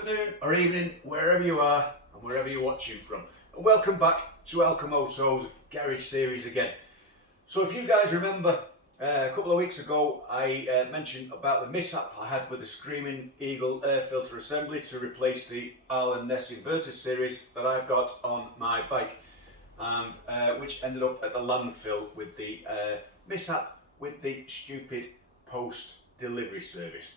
afternoon or evening, wherever you are and wherever you're watching from. And welcome back to Elkamoto's Garage Series again. So if you guys remember, a couple of weeks ago I mentioned about the mishap I had with the Screaming Eagle air filter assembly to replace the Harley Davidson inverted series that I've got on my bike, and which ended up at the landfill with the mishap with the stupid post delivery service.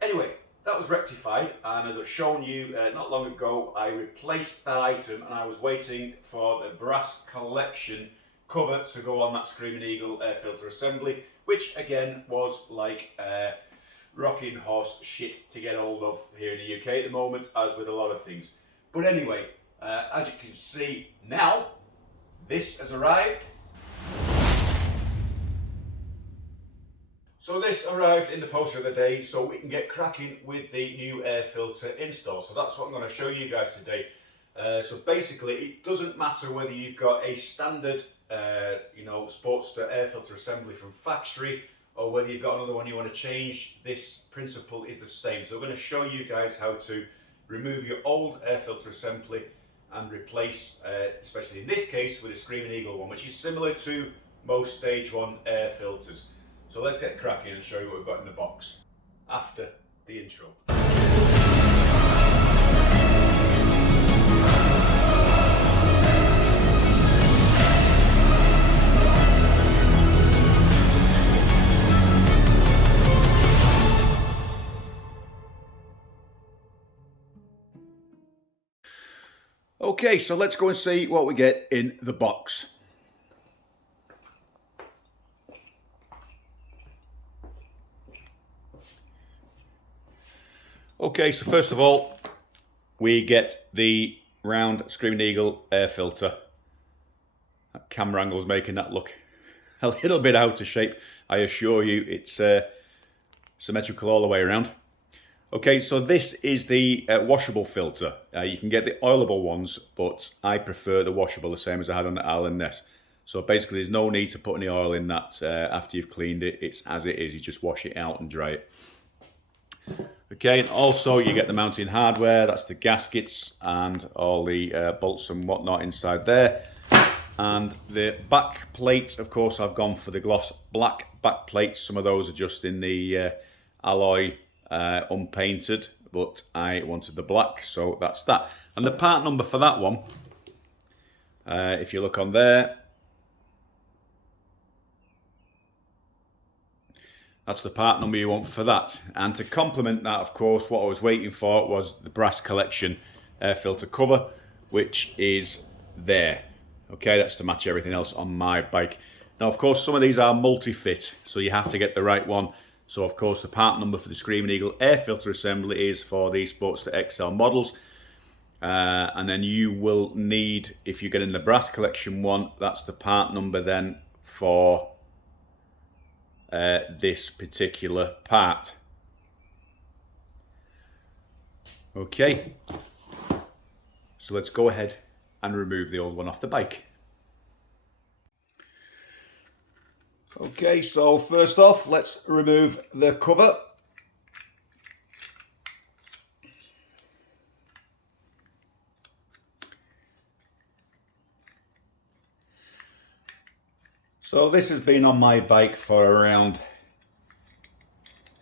Anyway, that was rectified, and as I've shown you not long ago, I replaced that item and I was waiting for the brass collection cover to go on that Screaming Eagle air filter assembly, which again was like rocking horse shit to get hold of here in the UK at the moment, as with a lot of things. But anyway, as you can see now, this has arrived. So this arrived in the post of the day, so we can get cracking with the new air filter install. So that's what I'm going to show you guys today. So basically, it doesn't matter whether you've got a standard, SPORTSTER air filter assembly from factory, or whether you've got another one you want to change. This principle is the same. So I'm going to show you guys how to remove your old air filter assembly and replace, especially in this case, with a Screaming Eagle one, which is similar to most stage 1 air filters. So let's get cracking and show you what we've got in the box after the intro. Okay, so let's go and see what we get in the box. Okay, so first of all, we get the round Screaming Eagle air filter. That camera angle's making that look a little bit out of shape. I assure you it's symmetrical all the way around. Okay, so this is the washable filter. You can get the oilable ones, but I prefer the washable, the same as I had on the Harley Davidson. So basically there's no need to put any oil in that after you've cleaned it. It's as it is, you just wash it out and dry it. Okay, and also you get the mounting hardware, that's the gaskets and all the bolts and whatnot inside there. And the back plates, of course, I've gone for the gloss black back plates. Some of those are just in the alloy unpainted, but I wanted the black, so that's that. And the part number for that one, if you look on there, that's the part number you want for that. And to complement that, of course, what I was waiting for was the brass collection air filter cover, which is there. Okay, that's to match everything else on my bike. Now, of course, some of these are multi-fit, so you have to get the right one. So, of course, the part number for the Screaming Eagle air filter assembly is for the SPORTSTER XL models. And then you will need, if you get in the brass collection one, that's the part number then for this particular part. Okay, so let's go ahead and remove the old one off the bike. Okay, so first off, let's remove the cover. So this has been on my bike for around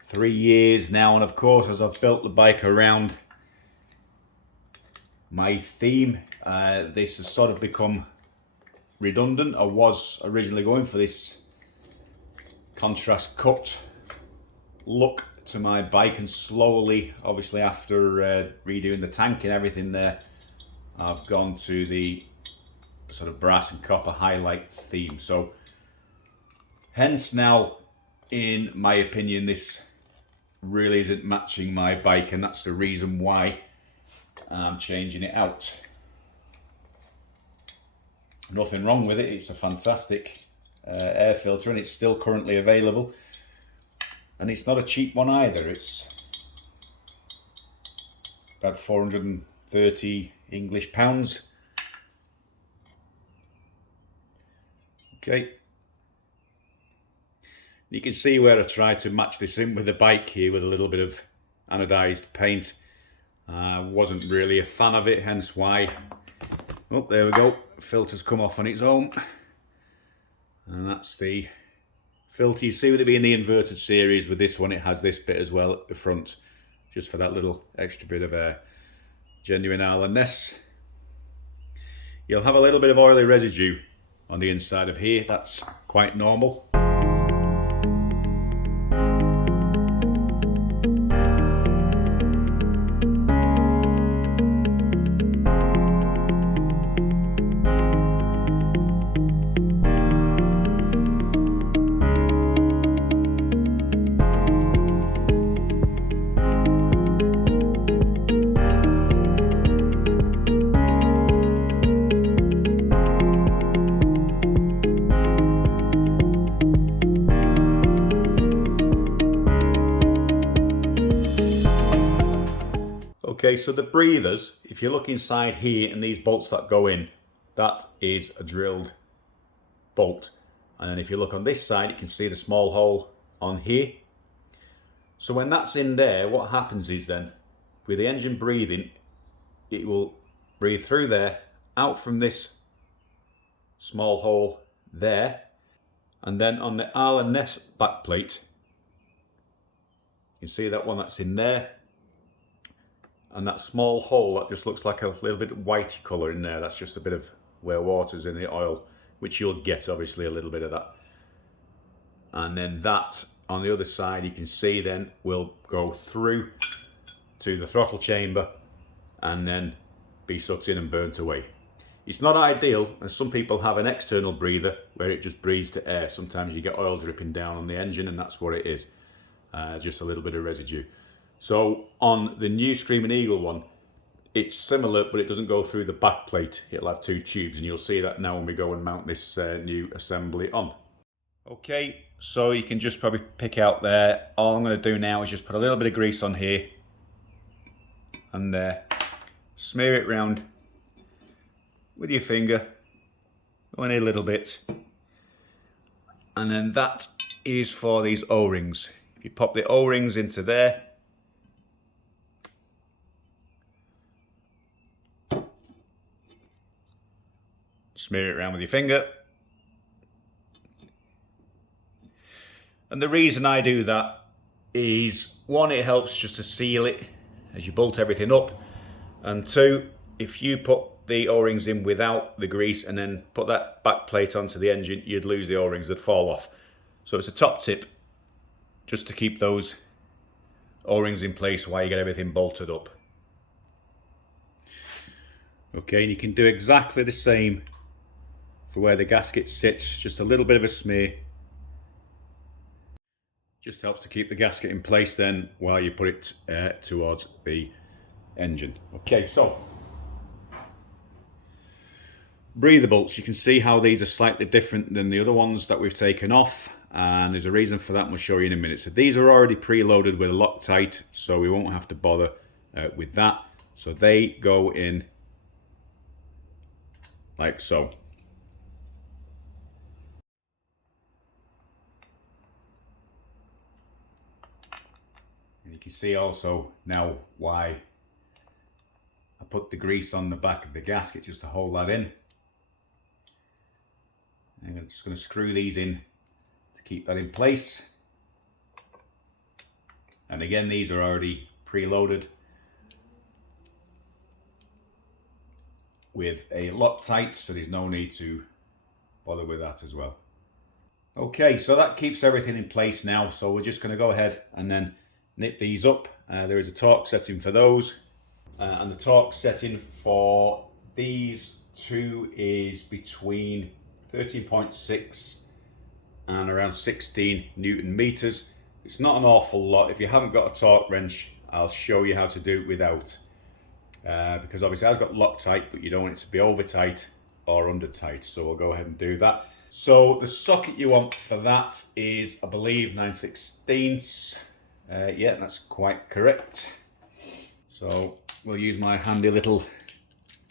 3 years now, and of course, as I've built the bike around my theme, this has sort of become redundant. I was originally going for this contrast cut look to my bike, and slowly, obviously after redoing the tank and everything there, I've gone to the sort of brass and copper highlight theme. So hence now, in my opinion, this really isn't matching my bike, and that's the reason why I'm changing it out. Nothing wrong with it, it's a fantastic air filter, and it's still currently available. And it's not a cheap one either, it's about 430 English pounds. Okay. You can see where I tried to match this in with the bike here with a little bit of anodized paint. I wasn't really a fan of it, hence why, oh, there we go, filter's come off on its own. And that's the filter. You see with it being the inverted series, with this one it has this bit as well at the front, just for that little extra bit of genuine Irelandness. You'll have a little bit of oily residue on the inside of here, that's quite normal. Okay, so the breathers, if you look inside here and these bolts that go in, that is a drilled bolt. And then if you look on this side, you can see the small hole on here. So when that's in there, what happens is then, with the engine breathing, it will breathe through there, out from this small hole there, and then on the Irelandness back plate, you can see that one that's in there. And that small hole that just looks like a little bit whitey colour in there, that's just a bit of where water's in the oil, which you'll get obviously a little bit of that. And then that on the other side, you can see then will go through to the throttle chamber and then be sucked in and burnt away. It's not ideal, and some people have an external breather where it just breathes to air. Sometimes you get oil dripping down on the engine and that's what it is, just a little bit of residue. So on the new Screaming Eagle one, it's similar, but it doesn't go through the back plate. It'll have two tubes, and you'll see that now when we go and mount this new assembly on. Okay, so you can just probably pick out there. All I'm going to do now is just put a little bit of grease on here and smear it round with your finger, only a little bit. And then that is for these O-rings. If you pop the O-rings into there, smear it around with your finger. And the reason I do that is, one, it helps just to seal it as you bolt everything up, and two, if you put the O-rings in without the grease and then put that back plate onto the engine, you'd lose the O-rings, they'd fall off. So it's a top tip just to keep those O-rings in place while you get everything bolted up. Okay, and you can do exactly the same for where the gasket sits, just a little bit of a smear. Just helps to keep the gasket in place then while you put it towards the engine. Okay, so breather bolts, you can see how these are slightly different than the other ones that we've taken off, and there's a reason for that, and we'll show you in a minute. So these are already preloaded with Loctite, so we won't have to bother with that. So they go in like so. And you can see also now why I put the grease on the back of the gasket, just to hold that in. And I'm just going to screw these in to keep that in place. And again, these are already preloaded with a Loctite, so there's no need to bother with that as well. Okay, so that keeps everything in place now, so we're just going to go ahead and then nip these up. There is a torque setting for those, and the torque setting for these two is between 13.6 and around 16 Newton meters. It's not an awful lot. If you haven't got a torque wrench, I'll show you how to do it without, because obviously I've got Loctite, but you don't want it to be over tight or under tight, so we'll go ahead and do that. So the socket you want for that is, I believe, 9/16. Yeah, that's quite correct. So we'll use my handy little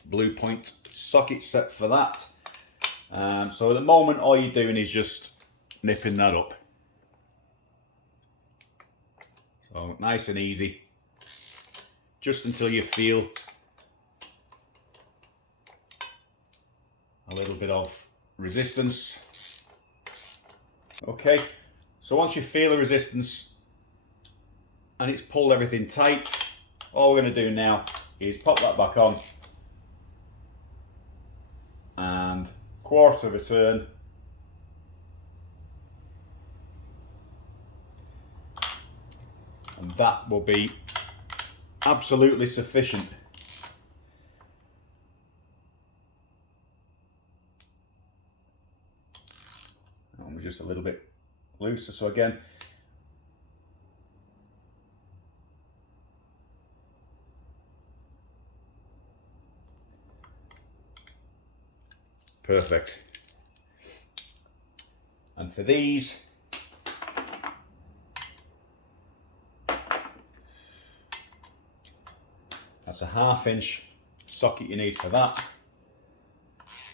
Blue Point socket set for that. So at the moment, all you're doing is just nipping that up. So nice and easy. just until you feel a little bit of resistance. Okay, so once you feel the resistance and it's pulled everything tight, all we're going to do now is pop that back on and quarter of a turn. And that will be absolutely sufficient. And just a little bit looser, so again, perfect. And for these, that's a 1/2 inch socket you need for that.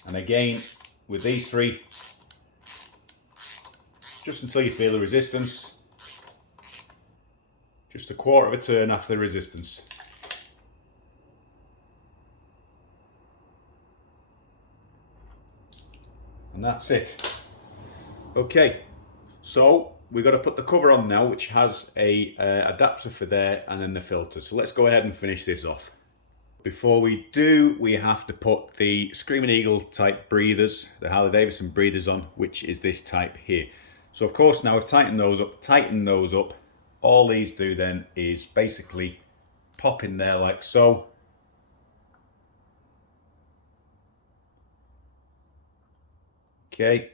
And again, with these three, just until you feel the resistance, just a quarter of a turn after the resistance. And that's it. Okay, so we've got to put the cover on now, which has a adapter for there and then the filter. So let's go ahead and finish this off. Before we do, we have to put the Screaming Eagle type breathers, the Harley Davidson breathers on, which is this type here. So of course now we've tightened those up. All these do then is basically pop in there like so. Okay.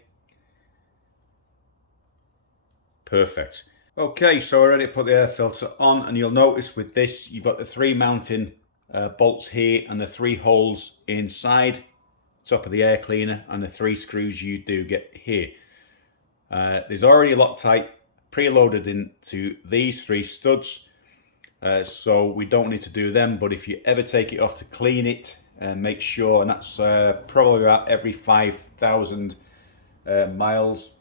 Perfect. Okay, so we're ready to put the air filter on, and you'll notice with this you've got the 3 mounting bolts here and the 3 holes inside top of the air cleaner and the 3 screws you do get here. There's already a Loctite preloaded into these 3 studs, so we don't need to do them, but if you ever take it off to clean it, make sure, and that's probably about every 5,000 miles,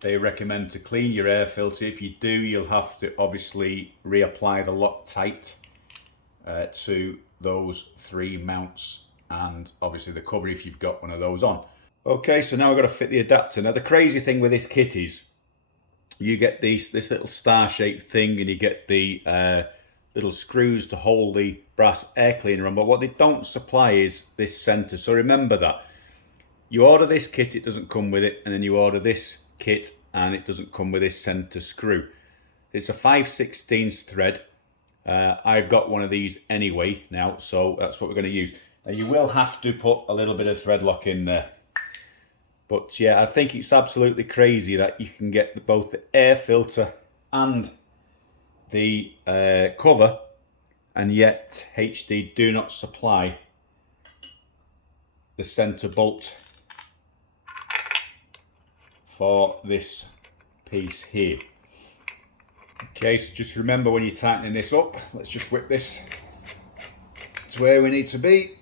they recommend to clean your air filter. If you do, you'll have to obviously reapply the Loctite to those 3 mounts and obviously the cover if you've got one of those on. Okay, so now we've got to fit the adapter. Now the crazy thing with this kit is you get this little star-shaped thing, and you get the little screws to hold the brass air cleaner on, but what they don't supply is this center. So remember that. You order this kit, it doesn't come with it, and then you order this kit and it doesn't come with this center screw. It's a 5/16 thread. I've got one of these anyway now, so that's what we're going to use. Now you will have to put a little bit of thread lock in there. But yeah, I think it's absolutely crazy that you can get both the air filter and the cover, and yet HD do not supply the center bolt for this piece here. Okay, so just remember when you're tightening this up, let's just whip this to where we need to be.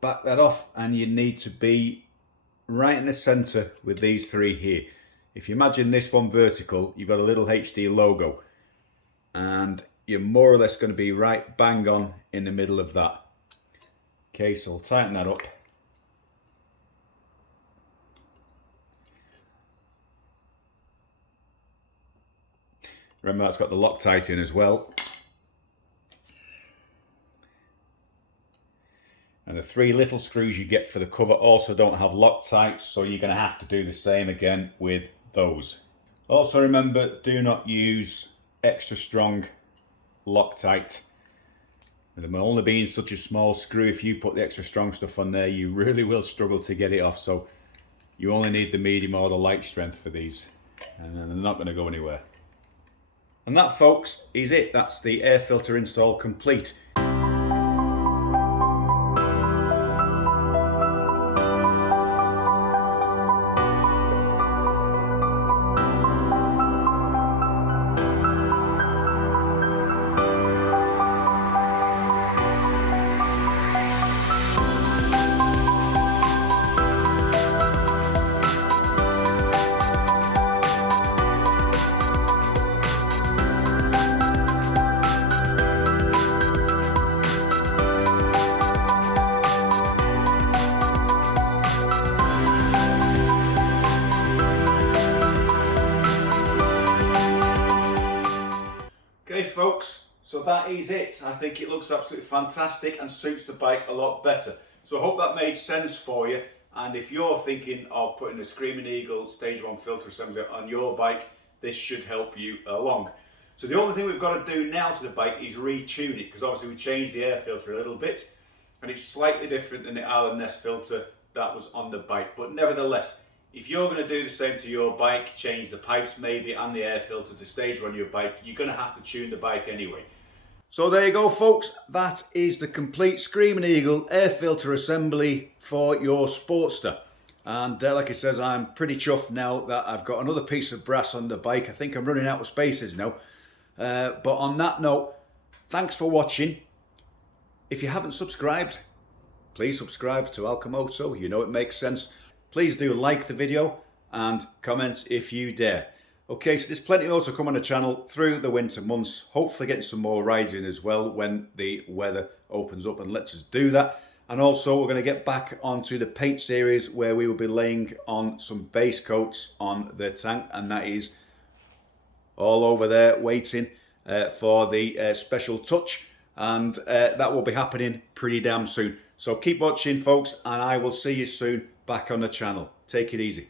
Back that off, and you need to be right in the center with these 3 here. If you imagine this one vertical, you've got a little HD logo, and you're more or less going to be right bang on in the middle of that. Okay, so we'll tighten that up. Remember, that's got the Loctite in as well. And the 3 little screws you get for the cover also don't have Loctite, so you're going to have to do the same again with those. Also remember, do not use extra strong Loctite. Them only being such a small screw, if you put the extra strong stuff on there, you really will struggle to get it off. So you only need the medium or the light strength for these, and they're not going to go anywhere. And that, folks, is it. That's the air filter install complete. folks, so that is it. I think it looks absolutely fantastic and suits the bike a lot better. So I hope that made sense for you. And if you're thinking of putting a Screaming Eagle Stage 1 filter assembly on your bike, this should help you along. So the only thing we've got to do now to the bike is retune it, because obviously we changed the air filter a little bit, and it's slightly different than the Allen Ness filter that was on the bike. But nevertheless, if you're going to do the same to your bike, change the pipes maybe and the air filter to Stage 1 your bike, you're going to have to tune the bike anyway. So there you go folks, that is the complete Screaming Eagle air filter assembly for your Sportster. And like it says, I'm pretty chuffed now that I've got another piece of brass on the bike. I think I'm running out of spaces now. But on that note, thanks for watching. If you haven't subscribed, please subscribe to Alcomoto. You know it makes sense. Please do like the video and comment if you dare. Okay, so there's plenty more to come on the channel through the winter months. Hopefully getting some more rides in as well when the weather opens up and lets us do that. And also we're going to get back onto the paint series where we will be laying on some base coats on the tank, and that is all over there waiting for the special touch, and that will be happening pretty damn soon. So keep watching folks, and I will see you soon back on the channel. Take it easy.